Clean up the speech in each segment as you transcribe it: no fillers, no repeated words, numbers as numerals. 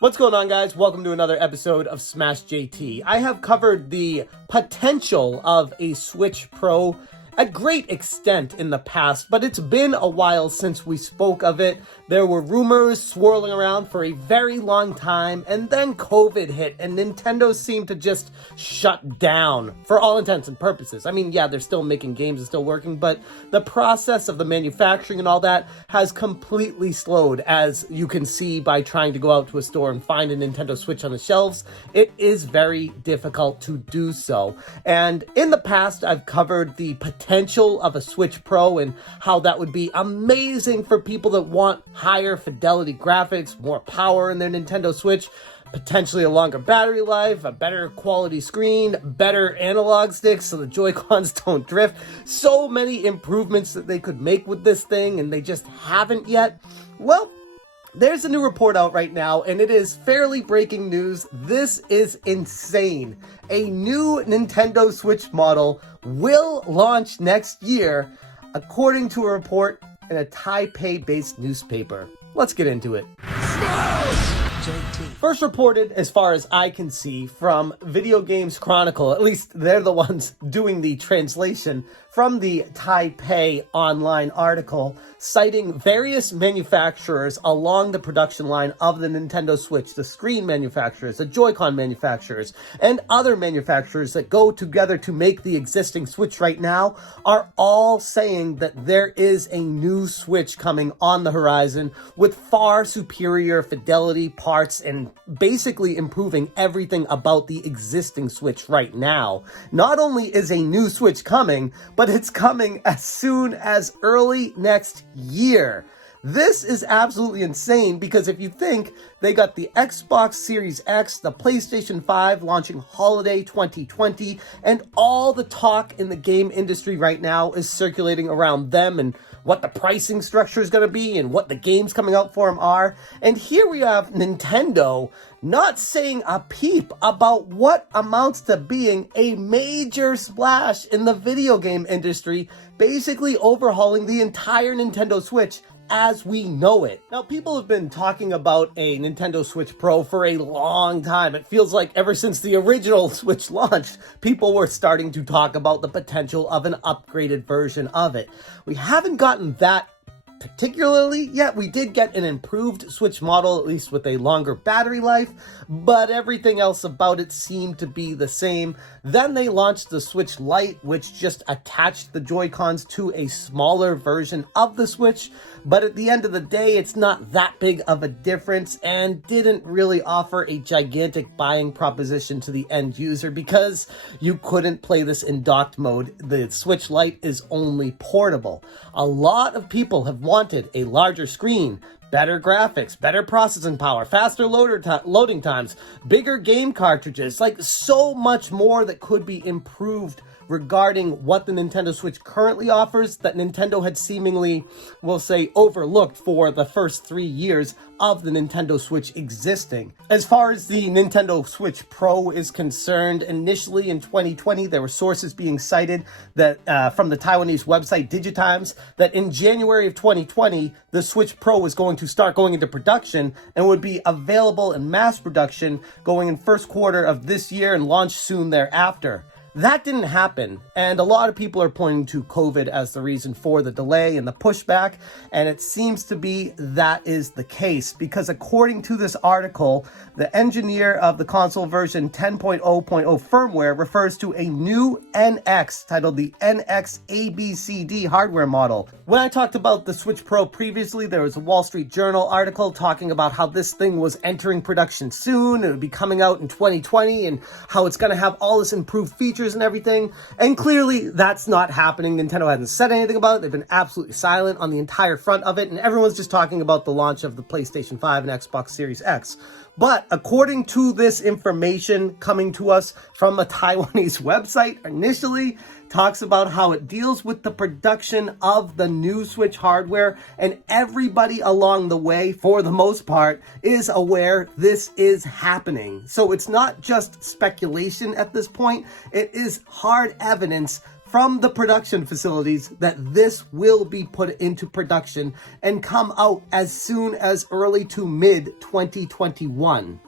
What's going on, guys? Welcome to another episode of Smash JT. I have covered the potential of a Switch Pro at great extent in the past, but it's been a while since we spoke of it. There were rumors swirling around for a very long time, and then COVID hit, and Nintendo seemed to just shut down for all intents and purposes. I mean, yeah, they're still making games and still working, but the process of the manufacturing and all that has completely slowed, as you can see by trying to go out to a store and find a Nintendo Switch on the shelves. It is very difficult to do so. And in the past, I've covered the potential of a Switch Pro and how that would be amazing for people that want higher fidelity graphics, more power in their Nintendo Switch, potentially a longer battery life, a better quality screen, better analog sticks so the Joy-Cons don't drift. So many improvements that they could make with this thing, and they just haven't yet. Well, there's a new report out right now, and it is fairly breaking news. This is insane. A new Nintendo Switch model will launch next year, according to a report in a Taipei-based newspaper. Let's get into it. First reported, as far as I can see, from Games Chronicle. At least they're the ones doing the translation from the Taipei online article, citing various manufacturers along the production line of the Nintendo Switch, the screen manufacturers, the Joy-Con manufacturers, and other manufacturers that go together to make the existing Switch right now, are all saying that there is a new Switch coming on the horizon with far superior fidelity, parts, and basically improving everything about the existing Switch right now. Not only is a new Switch coming, but it's coming as soon as early next year. This is absolutely insane because if you think they got the Xbox Series X, the PlayStation 5 launching holiday 2020, and all the talk in the game industry right now is circulating around them and what the pricing structure is going to be and what the games coming out for them are. And here we have Nintendo not saying a peep about what amounts to being a major splash in the video game industry, basically overhauling the entire Nintendo Switch as we know it. Now, people have been talking about a Nintendo Switch Pro for a long time. It feels like ever since the original Switch launched, people were starting to talk about the potential of an upgraded version of it. We haven't gotten that particularly yet. We did get an improved Switch model, at least with a longer battery life, but everything else about it seemed to be the same. Then they launched the Switch Lite, which just attached the Joy-Cons to a smaller version of the Switch, but at the end of the day, it's not that big of a difference and didn't really offer a gigantic buying proposition to the end user because you couldn't play this in docked mode. The Switch Lite is only portable. A lot of people have wanted a larger screen, better graphics, better processing power, faster loading times, bigger game cartridges, like so much more that could be improved regarding what the Nintendo Switch currently offers that Nintendo had seemingly, we'll say, overlooked for the first 3 years of the Nintendo Switch existing. As far as the Nintendo Switch Pro is concerned, initially in 2020, there were sources being cited that from the Taiwanese website Digitimes that in January of 2020, the Switch Pro was going to start going into production and would be available in mass production going in first quarter of this year and launch soon thereafter. That didn't happen, and a lot of people are pointing to COVID as the reason for the delay and the pushback, and it seems to be that is the case, because according to this article, the engineer of the console version 10.0.0 firmware refers to a new NX titled the NX ABCD hardware model. When I talked about the Switch Pro previously, there was a Wall Street Journal article talking about how this thing was entering production soon, it would be coming out in 2020, and how it's going to have all this improved features and everything, and clearly that's not happening. Nintendo hasn't said anything about it. They've been absolutely silent on the entire front of it, and everyone's just talking about the launch of the PlayStation 5 and Xbox Series X. But according to this information coming to us from a Taiwanese website initially, talks about how it deals with the production of the new Switch hardware, and everybody along the way, for the most part, is aware this is happening. So it's not just speculation at this point, it is hard evidence from the production facilities that this will be put into production and come out as soon as early to mid-2021.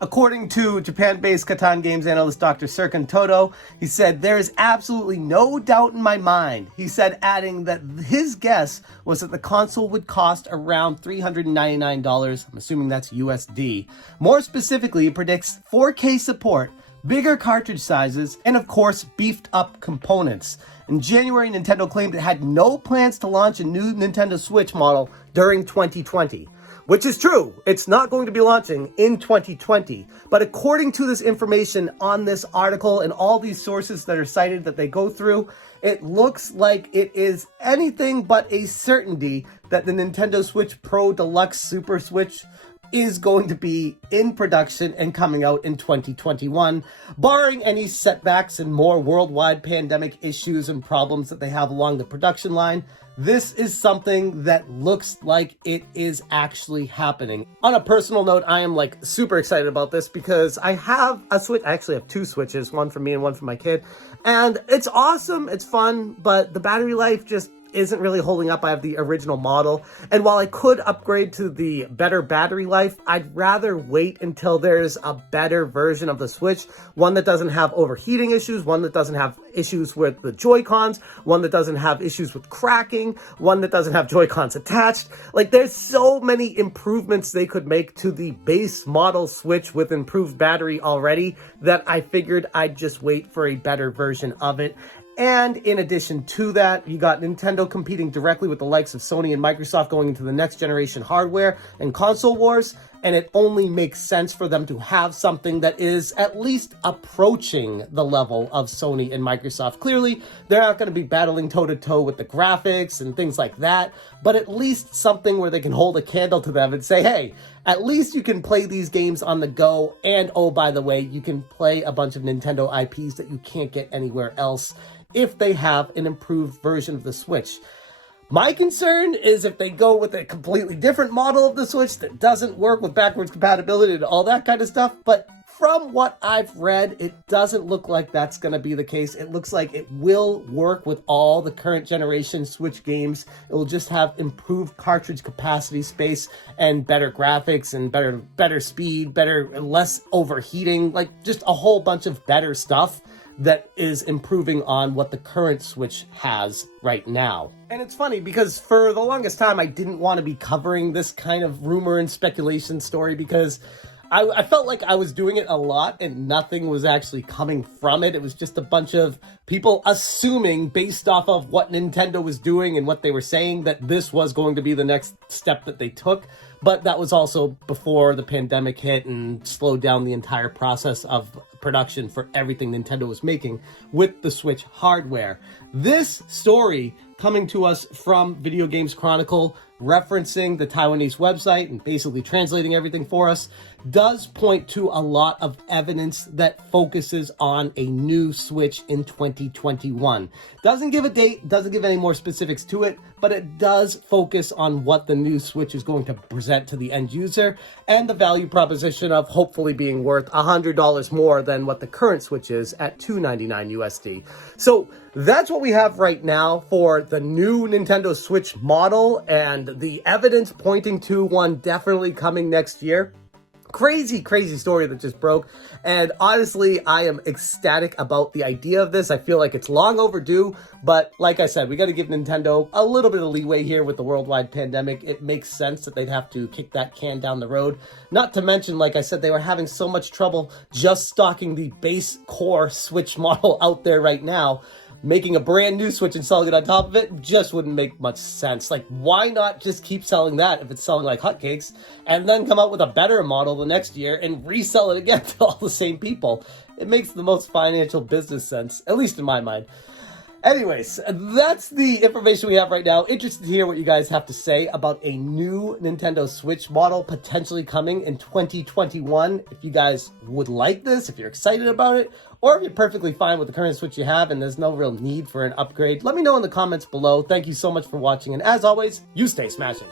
According to Japan-based Catan Games analyst Dr. Serkan Toto, he said, "There is absolutely no doubt in my mind," he said, adding that his guess was that the console would cost around $399, I'm assuming that's USD. More specifically, he predicts 4K support, bigger cartridge sizes, and of course, beefed up components. In January, Nintendo claimed it had no plans to launch a new Nintendo Switch model during 2020. Which is true. It's not going to be launching in 2020. But according to this information on this article and all these sources that are cited that they go through, it looks like it is anything but a certainty that the Nintendo Switch Pro Deluxe Super Switch is going to be in production and coming out in 2021, barring any setbacks and more worldwide pandemic issues and problems that they have along the production line. This is something that looks like it is actually happening. On a personal note, I am super excited about this because I have a Switch. I actually have two Switches, one for me and one for my kid. And it's awesome, it's fun, but the battery life just isn't really holding up. I have the original model, and while I could upgrade to the better battery life, I'd rather wait until there's a better version of the Switch, one that doesn't have overheating issues, one that doesn't have issues with the Joy-Cons, one that doesn't have issues with cracking, one that doesn't have Joy-Cons attached. There's so many improvements they could make to the base model Switch with improved battery already that I figured I'd just wait for a better version of it. And in addition to that, you got Nintendo competing directly with the likes of Sony and Microsoft going into the next generation hardware and console wars, and it only makes sense for them to have something that is at least approaching the level of Sony and Microsoft. Clearly, they're not going to be battling toe-to-toe with the graphics and things like that, but at least something where they can hold a candle to them and say, hey, at least you can play these games on the go, and oh, by the way, you can play a bunch of Nintendo IPs that you can't get anywhere else if they have an improved version of the Switch. My concern is if they go with a completely different model of the Switch that doesn't work with backwards compatibility and all that kind of stuff, but from what I've read, it doesn't look like that's going to be the case. It looks like it will work with all the current generation Switch games. It will just have improved cartridge capacity space and better graphics and better speed, less overheating, just a whole bunch of better stuff that is improving on what the current Switch has right now. And it's funny because for the longest time, I didn't want to be covering this kind of rumor and speculation story because I felt like I was doing it a lot and nothing was actually coming from it. It was just a bunch of people assuming based off of what Nintendo was doing and what they were saying that this was going to be the next step that they took. But that was also before the pandemic hit and slowed down the entire process of production for everything Nintendo was making with the Switch hardware. This story coming to us from Video Games Chronicle, referencing the Taiwanese website and basically translating everything for us, does point to a lot of evidence that focuses on a new Switch in 2021. Doesn't give a date, doesn't give any more specifics to it, but it does focus on what the new Switch is going to present to the end user and the value proposition of hopefully being worth $100 more than what the current Switch is at $299 USD. So that's what we have right now for the new Nintendo Switch model and the evidence pointing to one definitely coming next year. Crazy story that just broke, and honestly, I am ecstatic about the idea of this. I feel like it's long overdue, but like I said, we got to give Nintendo a little bit of leeway here with the worldwide pandemic. It makes sense that they'd have to kick that can down the road. Not to mention, like I said, they were having so much trouble just stocking the base core Switch model out there right now. Making a brand new Switch and selling it on top of it just wouldn't make much sense. Why not just keep selling that if it's selling like hotcakes and then come out with a better model the next year and resell it again to all the same people? It makes the most financial business sense, at least in my mind. Anyways, that's the information we have right now. Interested to hear what you guys have to say about a new Nintendo Switch model potentially coming in 2021. If you guys would like this, if you're excited about it, or if you're perfectly fine with the current Switch you have and there's no real need for an upgrade, let me know in the comments below. Thank you so much for watching, and as always, you stay smashing.